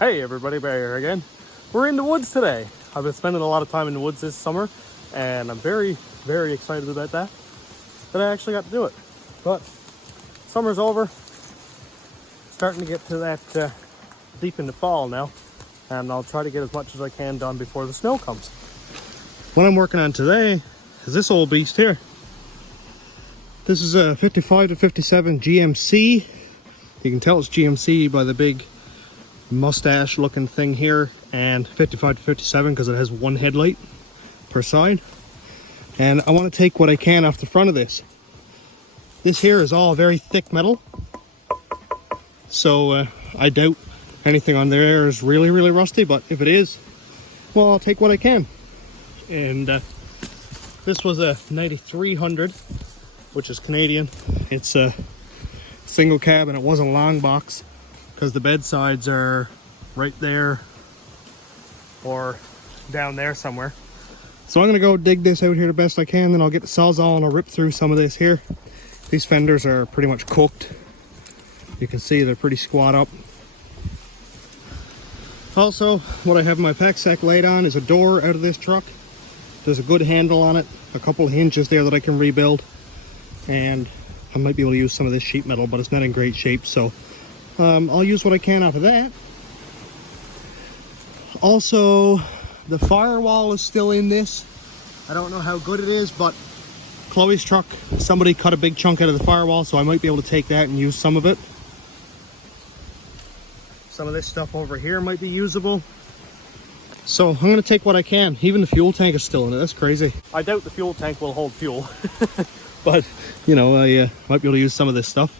Hey everybody, Barry here again. We're in the woods today. I've been spending a lot of time in the woods this summer and I'm very excited about that I actually got to do it. But summer's over, starting to get to that deep into fall now, and I'll try to get as much as I can done before the snow comes. What I'm working on today is this old beast here. This is a 55 to 57 GMC. You can tell it's GMC by the big mustache looking thing here, and 55 to 57 because it has one headlight per side. And I want to take what I can off the front of this. This here is all very thick metal, so I doubt anything on there is really rusty, but if it is, well, I'll take what I can. And this was a 9300, which is Canadian. It's a single cab and it was a long box because the bed sides are right there or down there somewhere. So I'm gonna go dig this out here the best I can, then I'll get the sawzall and I'll rip through some of this here. These fenders are pretty much cooked. You can see they're pretty squat up. Also, what I have in my pack sack laid on is a door out of this truck. There's a good handle on it, a couple of hinges there that I can rebuild, and I might be able to use some of this sheet metal, but it's not in great shape, so I'll use what I can out of that. Also, the firewall is still in this. I don't know how good it is, but Chloe's truck, somebody cut a big chunk out of the firewall, so I might be able to take that and use some of it. Some of this stuff over here might be usable. So I'm going to take what I can. Even the fuel tank is still in it. That's crazy. I doubt the fuel tank will hold fuel. But, you know, I might be able to use some of this stuff.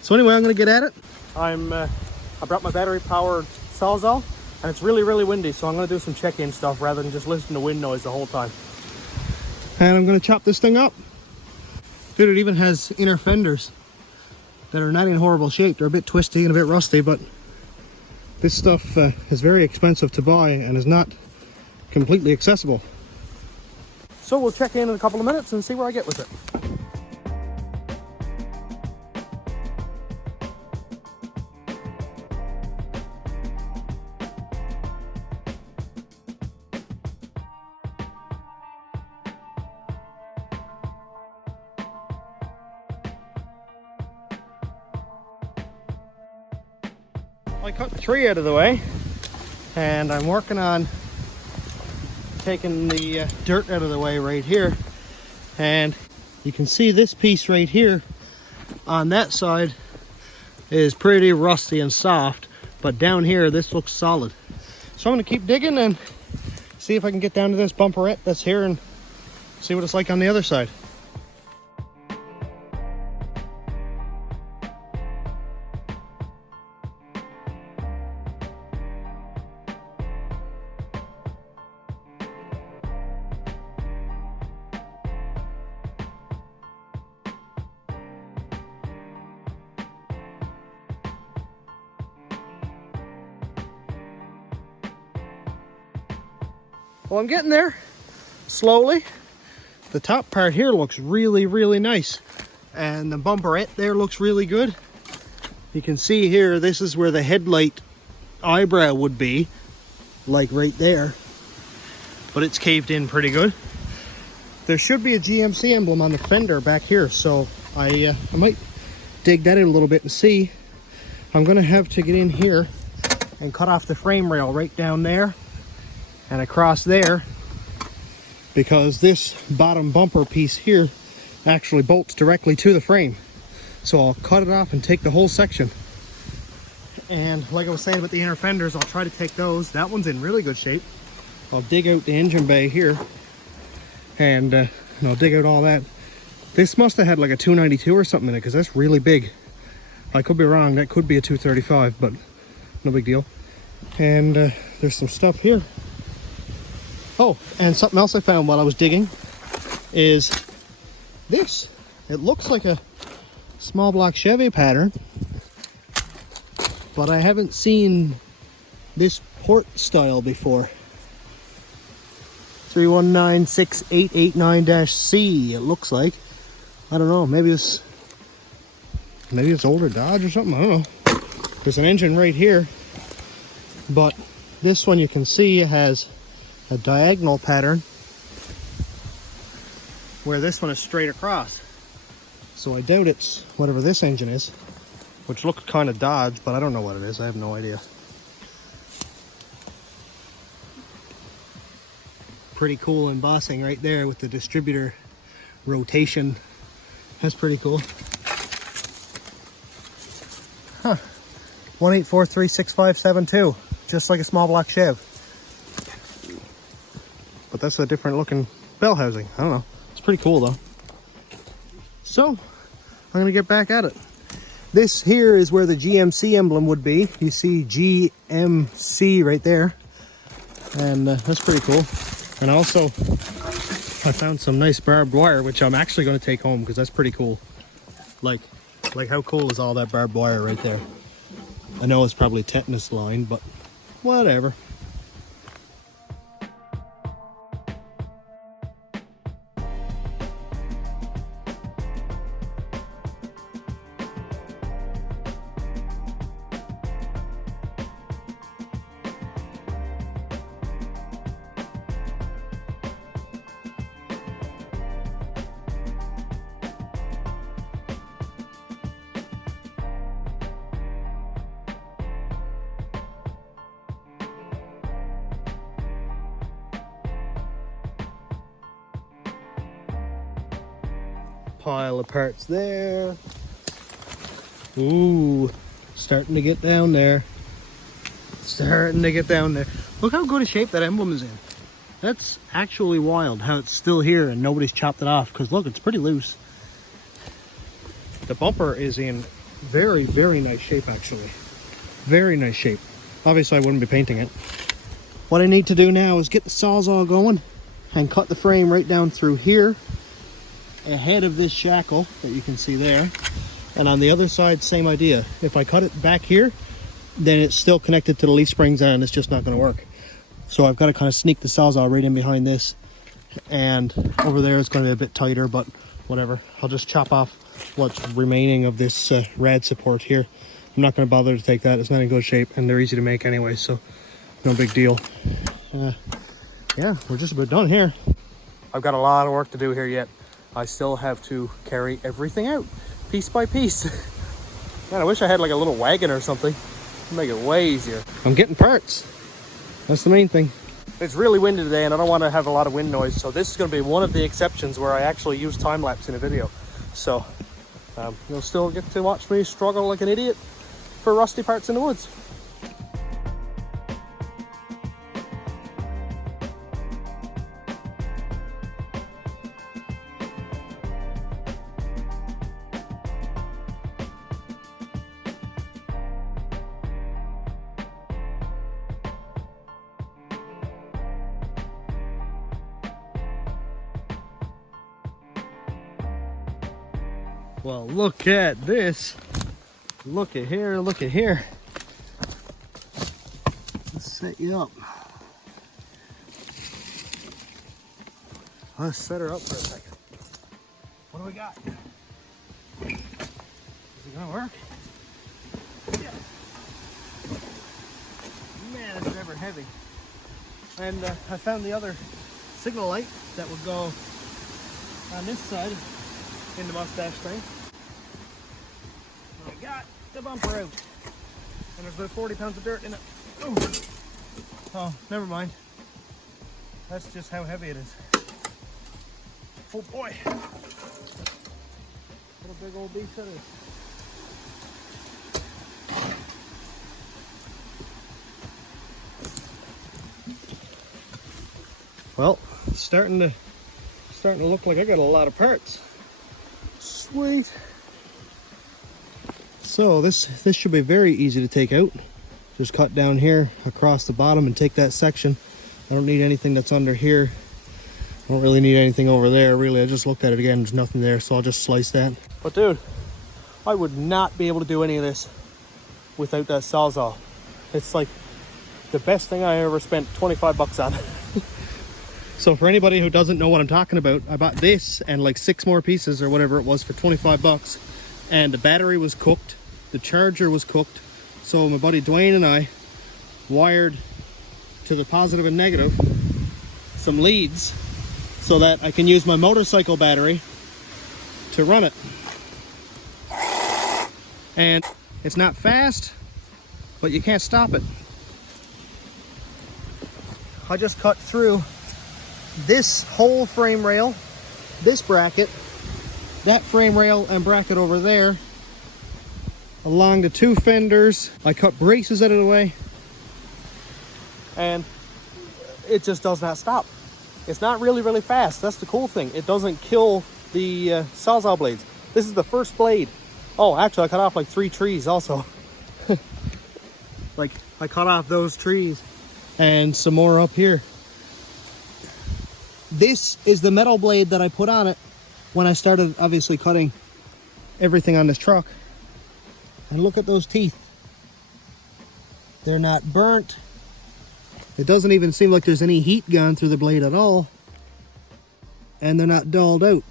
So anyway, I'm going to get at it. I brought my battery powered sawzall, and it's really windy, so I'm going to do some check-in stuff rather than just listen to wind noise the whole time. And I'm going to chop this thing up. Dude, it even has inner fenders that are not in horrible shape. They're a bit twisty and a bit rusty, but this stuff is very expensive to buy and is not completely accessible. So we'll check in a couple of minutes and see where I get with it. I cut the tree out of the way, and I'm working on taking the dirt out of the way right here. And you can see this piece right here on that side is pretty rusty and soft, but down here this looks solid. So I'm going to keep digging and see if I can get down to this bumperette that's here and see what it's like on the other side. Well, I'm getting there slowly. The top part here looks really nice, and the bumperette there looks really good. You can see here, this is where the headlight eyebrow would be, like right there, but it's caved in pretty good. There should be a GMC emblem on the fender back here, so I might dig that in a little bit and see. I'm gonna have to get in here and cut off the frame rail right down there and across there, because this bottom bumper piece here actually bolts directly to the frame. So I'll cut it off and take the whole section. And like I was saying about the inner fenders, I'll try to take those. That one's in really good shape. I'll dig out the engine bay here, and I'll dig out all that. This must have had like a 292 or something in it, because that's really big. I could be wrong, that could be a 235, but no big deal. And there's some stuff here. Oh, and something else I found while I was digging is this. It looks like a small block Chevy pattern, but I haven't seen this port style before. 3196889-C, it looks like. I don't know, maybe it's older Dodge or something, I don't know. There's an engine right here, But this one you can see has a diagonal pattern, where this one is straight across. So I doubt it's whatever this engine is, which looked kind of Dodge, but I don't know what it is. I have no idea. Pretty cool embossing right there with the distributor rotation. That's pretty cool. Huh. 1843657 just like a small block Chev. But that's a different looking bell housing. I don't know. It's pretty cool though. So I'm gonna get back at it. This here is where the GMC emblem would be. You see GMC right there, and that's pretty cool. And also I found some nice barbed wire, which I'm actually going to take home because that's pretty cool. Like how cool is all that barbed wire right there? I know it's probably tetanus line, but whatever. Pile of parts there. Ooh, starting to get down there. Starting to get down there. Look how good a shape that emblem is in. That's actually wild how it's still here and nobody's chopped it off, because look, it's pretty loose. The bumper is in very, very nice shape actually. Very nice shape. Obviously I wouldn't be painting it. What I need to do now is get the sawzall going and cut the frame right down through here, ahead of this shackle that you can see there, and on the other side same idea. If I cut it back here, then it's still connected to the leaf springs and it's just not going to work. So I've got to kind of sneak the sawzall right in behind this, and over there it's going to be a bit tighter, but whatever. I'll just chop off what's remaining of this rad support here. I'm not going to bother to take that. It's not in good shape and they're easy to make anyway, so no big deal. Yeah, we're just about done here. I've got a lot of work to do here yet. I still have to carry everything out piece by piece. Man, I wish I had like a little wagon or something. It'd make it way easier. I'm getting parts. That's the main thing. It's really windy today and I don't want to have a lot of wind noise, so this is going to be one of the exceptions where I actually use time lapse in a video. So you'll still get to watch me struggle like an idiot for rusty parts in the woods. Well, look at this. Look at here, look at here. Let's set you up. Let's set her up for a second. What do we got? Is it gonna work? Yeah. Man, it's ever heavy. And I found the other signal light that would go on this side in the mustache thing. I got the bumper out, and there's about 40 pounds of dirt in it. Ooh. Oh, never mind. That's just how heavy it is. Oh boy. What a big old beast that is. Well, it's starting to look like I got a lot of parts. Sweet. So this should be very easy to take out. Just cut down here across the bottom and take that section. I don't need anything that's under here. I don't really need anything over there, really. I just looked at it again, there's nothing there, so I'll just slice that. But dude, I would not be able to do any of this without that Sawzall. It's like the best thing I ever spent 25 bucks on. So for anybody who doesn't know what I'm talking about, I bought this and like 6 more pieces or whatever it was for 25 bucks. And the battery was cooked, the charger was cooked. So my buddy Dwayne and I wired to the positive and negative some leads so that I can use my motorcycle battery to run it. And it's not fast, but you can't stop it. I just cut through this whole frame rail, this bracket, that frame rail and bracket over there, along the two fenders. I cut braces out of the way, and it just does not stop. It's not really fast. That's the cool thing. It doesn't kill the sawzall blades. This is the first blade. Oh, actually, I cut off like 3 trees also. Like, I cut off those trees and some more up here. This is the metal blade that I put on it when I started obviously cutting everything on this truck. And look at those teeth. They're not burnt. It doesn't even seem like there's any heat gone through the blade at all. And they're not dulled out.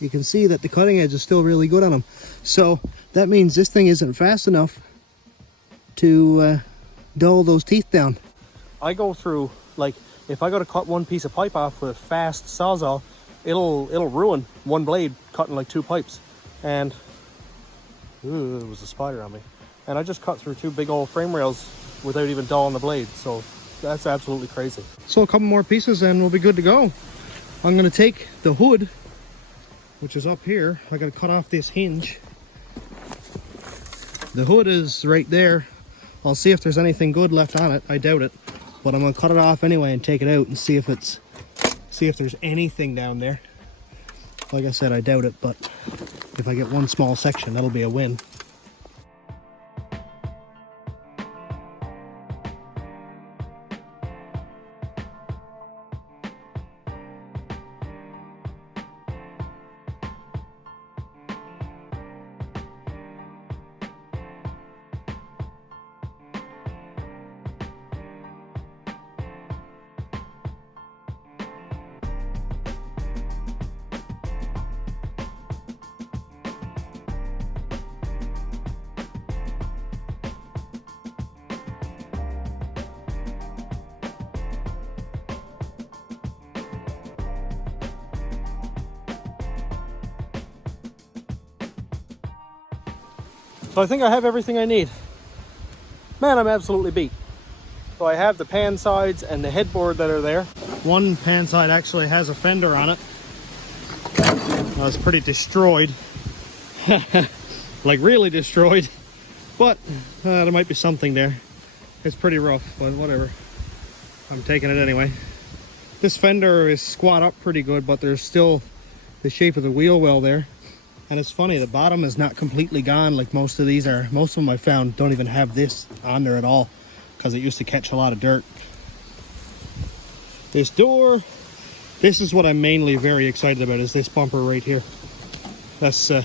You can see that the cutting edge is still really good on them. So that means this thing isn't fast enough to dull those teeth down. I go through, like, if I go to cut one piece of pipe off with a fast sawzall, it'll ruin one blade cutting like 2 pipes. And ooh, there was a spider on me. And I just cut through 2 big old frame rails without even dulling the blade. So that's absolutely crazy. So a couple more pieces and we'll be good to go. I'm gonna take the hood, which is up here. I gotta cut off this hinge. The hood is right there. I'll see if there's anything good left on it. I doubt it, but I'm gonna cut it off anyway and take it out and see if there's anything down there. Like I said, I doubt it, but if I get one small section, that'll be a win. So I think I have everything I need. Man, I'm absolutely beat. So I have the pan sides and the headboard that are there. One pan side actually has a fender on it. Well, it's pretty destroyed. Like really destroyed. But there might be something there. It's pretty rough, but whatever. I'm taking it anyway. This fender is squat up pretty good, but there's still the shape of the wheel well there. And it's funny, the bottom is not completely gone like most of these are. Most of them I found don't even have this on there at all because it used to catch a lot of dirt. This door, this is what I'm mainly very excited about, is this bumper right here. That's a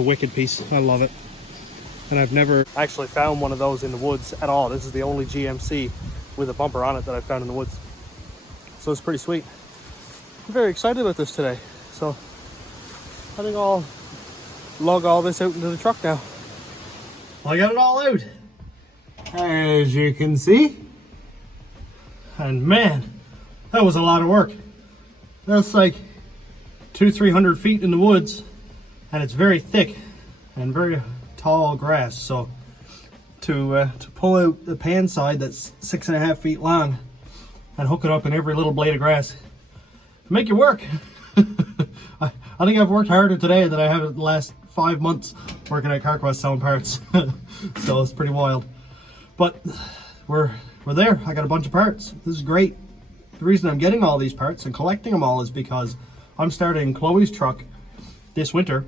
wicked piece. I love it. And I've never actually found one of those in the woods at all. This is the only GMC with a bumper on it that I found in the woods. So it's pretty sweet. I'm very excited about this today. So I think I'll lug all this out into the truck now. Well, I got it all out, as you can see. And man, that was a lot of work. That's like 200-300 feet in the woods, and it's very thick and very tall grass. So to pull out the pan side that's 6.5 feet long and hook it up in every little blade of grass, make you work. I think I've worked harder today than I have in the last 5 months working at CarQuest selling parts. So it's pretty wild. But we're there. I got a bunch of parts. This is great. The reason I'm getting all these parts and collecting them all is because I'm starting Chloe's truck this winter,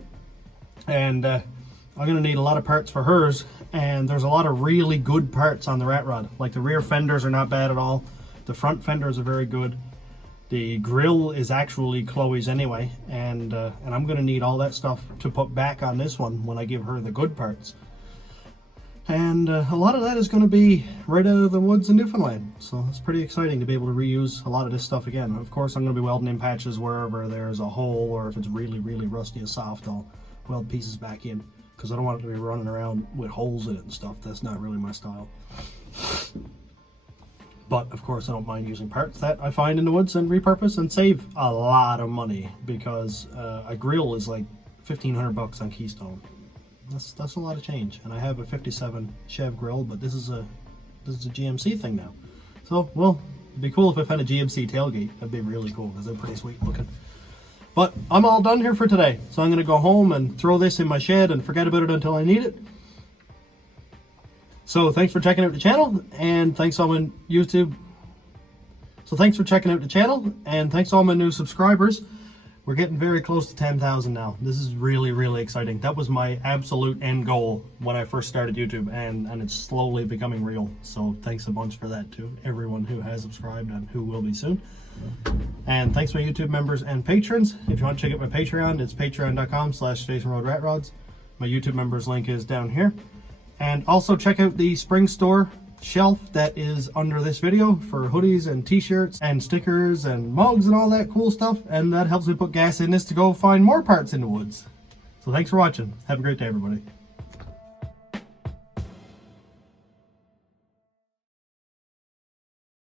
and I'm going to need a lot of parts for hers, and there's a lot of really good parts on the rat rod. Like the rear fenders are not bad at all. The front fenders are very good. The grille is actually Chloe's anyway, and I'm going to need all that stuff to put back on this one when I give her the good parts. And a lot of that is going to be right out of the woods in Newfoundland, so it's pretty exciting to be able to reuse a lot of this stuff again. Of course, I'm going to be welding in patches wherever there's a hole, or if it's really rusty and soft, I'll weld pieces back in, because I don't want it to be running around with holes in it and stuff. That's not really my style. But of course I don't mind using parts that I find in the woods and repurpose and save a lot of money, because a grill is like 1,500 bucks on Keystone. That's a lot of change. And I have a 57 Chev grill, but this is a GMC thing now. So, well, it'd be cool if I found a GMC tailgate. That'd be really cool, because they're pretty sweet looking. But I'm all done here for today. So I'm gonna go home and throw this in my shed and forget about it until I need it. So thanks for checking out the channel, and thanks all my YouTube. So thanks for checking out the channel, and thanks all my new subscribers. We're getting very close to 10,000 now. This is really, really exciting. That was my absolute end goal when I first started YouTube, and it's slowly becoming real. So thanks a bunch for that to everyone who has subscribed and who will be soon. And thanks to my YouTube members and patrons. If you want to check out my Patreon, it's patreon.com/stationroadratrods. My YouTube members link is down here. And also check out the spring store shelf that is under this video for hoodies and t-shirts and stickers and mugs and all that cool stuff. And that helps me put gas in this to go find more parts in the woods. So thanks for watching. Have a great day, everybody.